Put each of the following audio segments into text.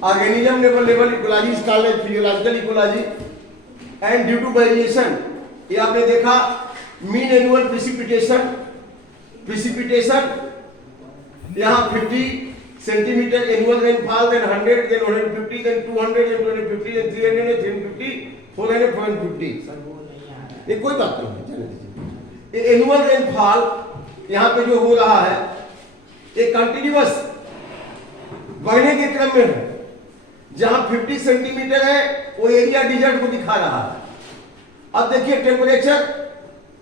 Organism level ecology is called as physiological ecology, and due to variation, ये आपने देखा mean annual precipitation यहाँ 50 centimetre annual rainfall, then 100, then 150, then 200, then 250, then 300, 350, 400, 450। ये कोई बात नहीं है, जाने दीजिए। ये एनुअल रेनफॉल यहाँ पे जो हो रहा है ये कंटिन्यूअस बढ़ने के क्रम में है। जहां 50 सेंटीमीटर है वो एरिया डिजर्ट को दिखा रहा है। अब देखिए टेम्परेचर,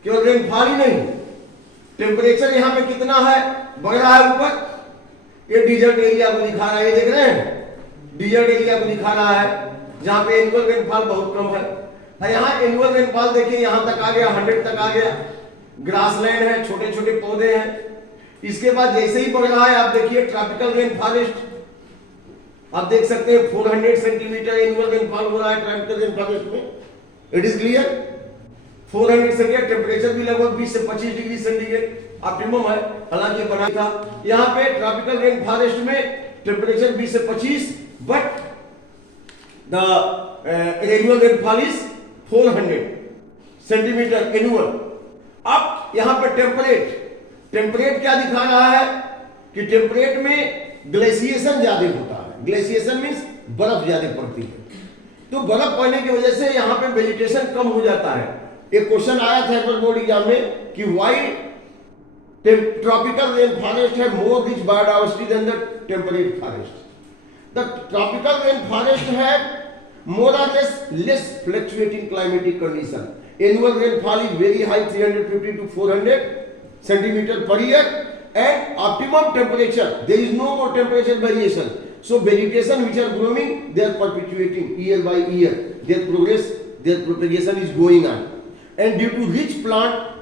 केवल रेनफॉल ही नहीं, टेम्परेचर यहाँ पे कितना है, बढ़ रहा है ऊपर। ये डिजर्ट एरिया को दिखा रहा है, ये देख रहे हैं, डिजर्ट एरिया को दिखा रहा है जहां पे एनुअल रेनफॉल बहुत कम है। यहाँ एनुअल रेनफॉल देखिए यहां तक आ गया, 100 तक आ गया। ग्रासलैंड है, छोटे छोटे पौधे हैं। इसके बाद जैसे ही बढ़ रहा है आप देखिए ट्रॉपिकल रेन फॉरेस्ट, आप देख सकते हैं 400 सेंटीमीटर एनुअल रेनफॉल हो रहा है ट्रॉपिकल रेन फॉरेस्ट में। It is clear, 400 centimetre, temperature भी लगभग 20 से 25 डिग्री सेंटीग्रेड ऑप्टिमम है। हालांकि बना था यहाँ पे ट्रॉपिकल रेन फॉरेस्ट में टेम्परेचर 20 से 25, but the annual rainfall is 400 centimetre annual. अब यहाँ पे टेम्परेट क्या दिखा रहा है कि टेम्परेट में ग्लेशिएशन ज्यादा होता है। ग्लेशिएशन मींस बर्फ ज्यादा पड़ती है, तो बर्फ पड़ने की वजह से यहाँ पे वेजिटेशन कम हो जाता है। एक क्वेश्चन आया था एक बार बोर्ड एग्जाम में कि why tropical rain forest have more rich biodiversity than the temperate forest. The tropical rain forest have more or less fluctuating climatic condition. Annual rainfall is very high, 350 to 400 centimeter per year, and optimum temperature, there is no more temperature variation. So vegetation which are growing, they are perpetuating year by year. Their propagation is going on, and due to rich plant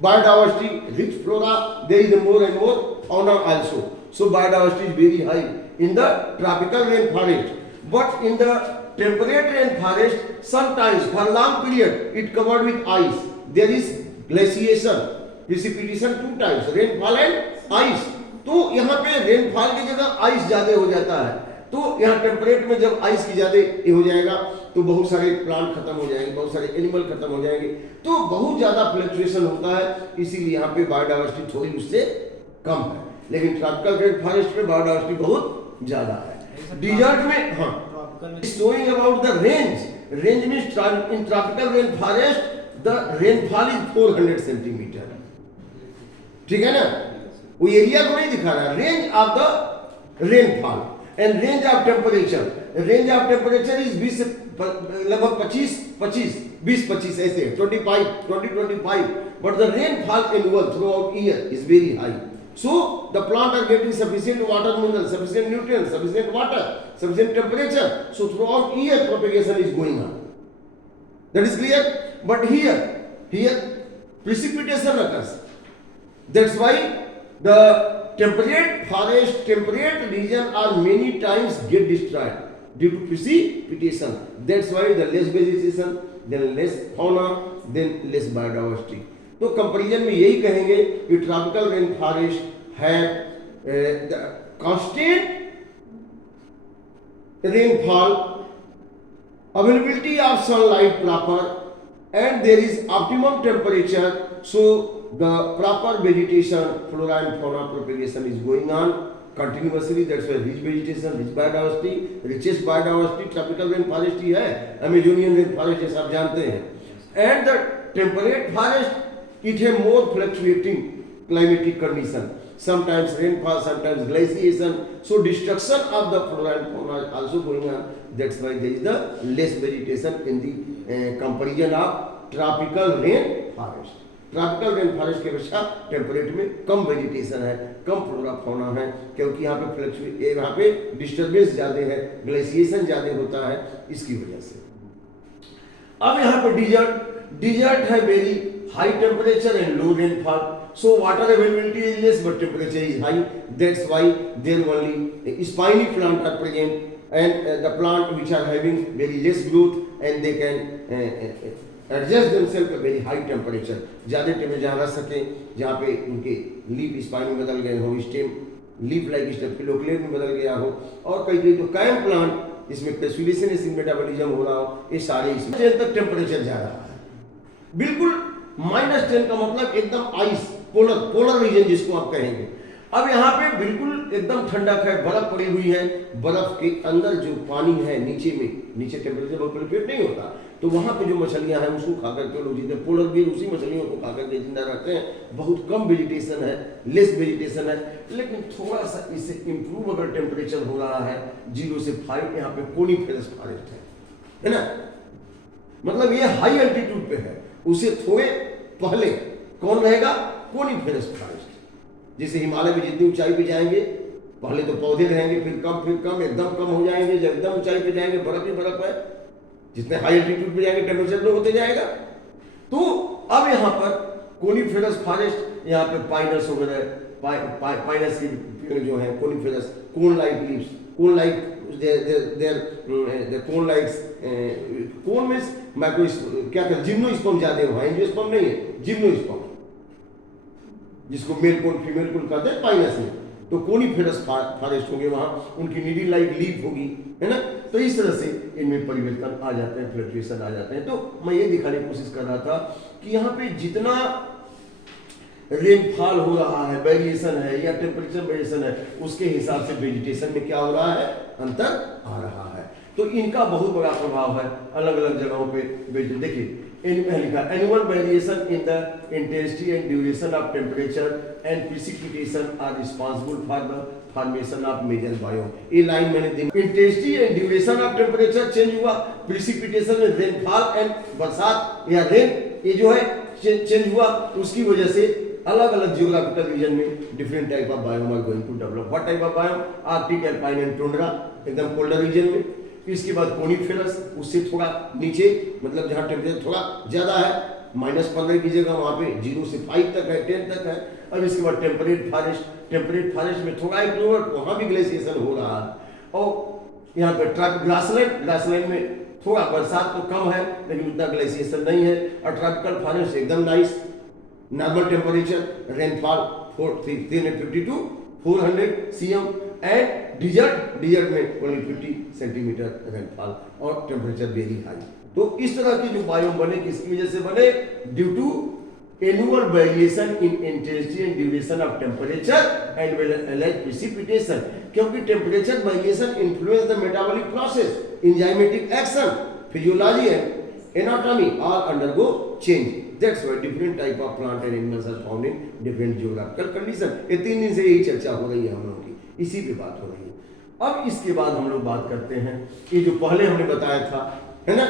biodiversity, rich flora, there is more and more fauna also. So biodiversity is very high in the tropical rainforest. But in the temperate rainforest, sometimes for long period it covered with ice. There is glaciation, precipitation two times, rainfall and ice. तो यहाँ पे rainfall की जगह ice ज्यादा हो जाता है। तो यहाँ टेम्परेट में जब आइस की ज्यादा हो जाएगा तो बहुत सारे प्लांट खत्म हो जाएंगे, बहुत सारे एनिमल खत्म हो जाएंगे, तो बहुत ज्यादा फ्लक्चुएशन होता है। इसीलिए यहाँ पे बायोडाइवर्सिटी थोड़ी उससे कम है, लेकिन ट्रॉपिकल रेन फॉरेस्ट में बायोडाइवर्सिटी बहुत ज्यादा है। डिजर्ट में हाँ showing about the range means in tropical rain forest the rainfall is 400 centimetre. ठीक है ना, वो एरिया को नहीं दिखा रहा, range of the rainfall and range of temperature. Range of temperature is 20 लगभग 20-25 ऐसे 20-25, but the rainfall annual through out year is very high. So the plant are getting sufficient water, minerals, sufficient nutrients, sufficient water, sufficient temperature. So throughout year propagation is going on. That is clear. But here precipitation occurs. That's why the temperate region are many times get destroyed due to precipitation. That's why the less vegetation, then less fauna, then less biodiversity. तो comparison में यही कहेंगे कि tropical rain forest है constant rainfall, availability of sunlight proper, and there is optimum temperature, so the proper vegetation, flora and fauna propagation is going on continuously. That's why rich vegetation, rich biodiversity, richest biodiversity tropical rain forest ही है, Amazonian rain forest जैसा आप जानते हैं। and the temperate forest it have more fluctuating climatic condition, sometimes rainfall, sometimes glaciation, so destruction of the flora and fauna is also going on. That's why there is the less vegetation in the comparison of tropical rain forest. Tropical rain forest के अपेक्षा temperate में कम vegetation है, कम flora fauna है, क्योंकि यहाँ पे disturbance ज्यादा है, ग्लेशिएशन ज्यादा होता है, इसकी वजह से। अब यहाँ पे डिजर्ट है very high temperature and low rainfall, so water availability is less but temperature is high. That's why there only spiny plant are present, and the plant which are having very less growth and they can adjust themself to very high temperature, ज़्यादा temperature जहाँ रह सके, जहाँ पे उनके leaf spine बदल गए हो, स्टेम लीफ लाइक स्टेफिलोकोकस में बदल गया हो, और कई कई जो कायम प्लांट इसमें क्रेसुलेशन एसिड मेटाबॉलिज्म हो रहा हो, ये सारे इसमें 10 तक टेम्परेचर जा रहा है। बिल्कुल -10 का मतलब एकदम आइस, पोलर रीजन जिसको आप कहेंगे। अब यहाँ पे बिल्कुल एकदम ठंडक है, बर्फ पड़ी हुई है, बर्फ के अंदर जो पानी है नीचे में, नीचे टेम्परेचर बहुत फ्लक्चुएट नहीं होता, तो वहाँ पे जो मछलियाँ हैं उसको खा करके लोग जितने पोलर भी उसी मछलियों को खा करके जिंदा रहते हैं। बहुत कम वेजिटेशन है, लेस वेजिटेशन है, लेकिन थोड़ा सा इससे इम्प्रूव अगर टेम्परेचर हो रहा है 0 से 5, यहाँ पे कोनिफेरस फॉरेस्ट है ना, मतलब ये हाई एल्टीट्यूड पे है, उसे थोड़े पहले कौन रहेगा, कोनिफेरस फॉरेस्ट। जैसे हिमालय में जितनी ऊंचाई पे जाएंगे पहले तो पौधे रहेंगे, फिर कम एकदम कम हो जाएंगे, जब एकदम ऊंचाई पे जाएंगे बर्फ ही बर्फ है, जितने हाई एल्टीट्यूड पे जाएंगे टेम्परेचर लो होते जाएगा। तो अब यहाँ पर कोनिफेरस फॉरेस्ट, यहाँ पे पाइनस वगैरह, पाइनस की पेड़ जो है, coniferous, cone like leaves, cone like cone likes, cone में माइक्रो क्या कहते हैं, जिम्नोस्पर्म ज्यादा हुआ, एंजियोस्पर्म नहीं है, जिम्नोस्पर्म, जिसको मेल कोन फीमेल कोन कहते हैं पाइनस में। तो कोनिफेरस फॉरेस्ट होंगे वहां, उनकी नीडी लाइक लीफ होगी, है ना। तो इस तरह से इनमें परिवर्तन आ जाते हैं, फ्लक्चुएशन आ जाते हैं। तो मैं ये दिखाने की कोशिश कर रहा था कि यहाँ पे जितना रेनफॉल हो रहा है, वेरिएशन है या टेम्परेचर वेरिएशन है, उसके हिसाब से वेजिटेशन में क्या हो रहा है, अंतर आ रहा है। तो इनका बहुत बड़ा प्रभाव है अलग अलग जगहों पे। देखिए लिखा annual variation in the intensity and duration of temperature and precipitation are responsible for the formation of major biome. ये लाइन मैंने दी, intensity and duration of temperature change हुआ, प्रेसिपिटेशन में रेनफॉल एंड बरसात या रेन ये जो है चेंज हुआ, उसकी वजह से अलग अलग जियोग्राफिकल रीजन में different type of biome are going to develop. What type of biome, arctic, alpine and tundra, एकदम कोल्डर रीजन में। इसके बाद कोनिफेरस, उससे थोड़ा नीचे, मतलब जहाँ टेम्परेचर थोड़ा ज्यादा है, -15 की जगह वहाँ पे 0 से 5 तक है, 10 तक है। अब इसके बाद टेम्परेट फॉरेस्ट, टेम्परेट फॉरेस्ट में थोड़ा इम्प्रूवमेंट, वहाँ भी ग्लेशिएशन हो रहा है। और यहाँ पे ग्रासलैंड, ग्रासलैंड में थोड़ा बरसात तो कम है लेकिन उतना ग्लेशिएशन नहीं है। और ट्रॉपिकल फॉरेस्ट एकदम nice, normal temperature, rainfall 350 to 400 cm and desert में ओनली 50 सेंटीमीटर रेनफॉल और टेम्परेचर वेरी हाई। तो इस तरह की जो बायोम बने, किसकी वजह से बने, due to annual variation in intensity and duration of temperature and precipitation. क्योंकि temperature variation influence the metabolic process, enzymatic action, physiology and anatomy all undergo change. That's why different type of plant and animals are found in different geographical condition। ये 3 दिन से यही चर्चा हो रही है हम लोगों की, इसी पे बात हो रही है। अब इसके बाद हम लोग बात करते हैं, ये जो पहले हमने बताया था, है ना,